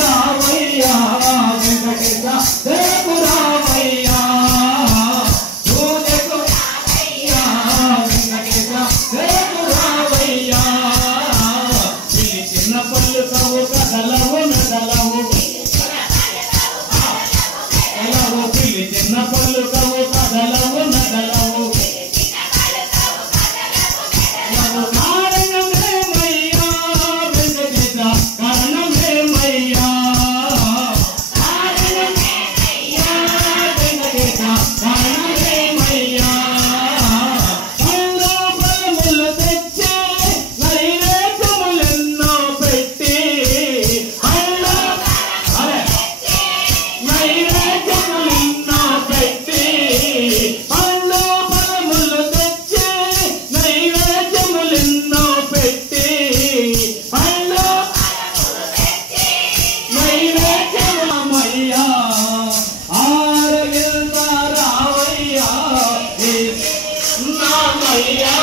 రావయ్యా వెంకటేశ రేపు రావయ్యా పూజకు రావయ్యా వెంకటేశ రేపు రావయ్యా చిన్న పళ్ళు కవు కదలవు మెదలవు చిన్న పళ్ళు కవు కదలవు మెదలవు కారణమేమయ్యా వెంకటేశ కారణమేమయ్యా కారణమేమయ్యా వెంకటేశ కారణమేమయ్యా పండ్లు ఫలములు తెచ్చి నైవేద్యములెన్నో పెట్టి నైవేద్యములెన్నో పెట్టి పండ్లు ఫలములు తెచ్చి నైవేద్యములెన్నో పెట్టి పండ్లు నైవేద్యమయ్యా ఆరగిల్తా రావయ్యా నామయ్యా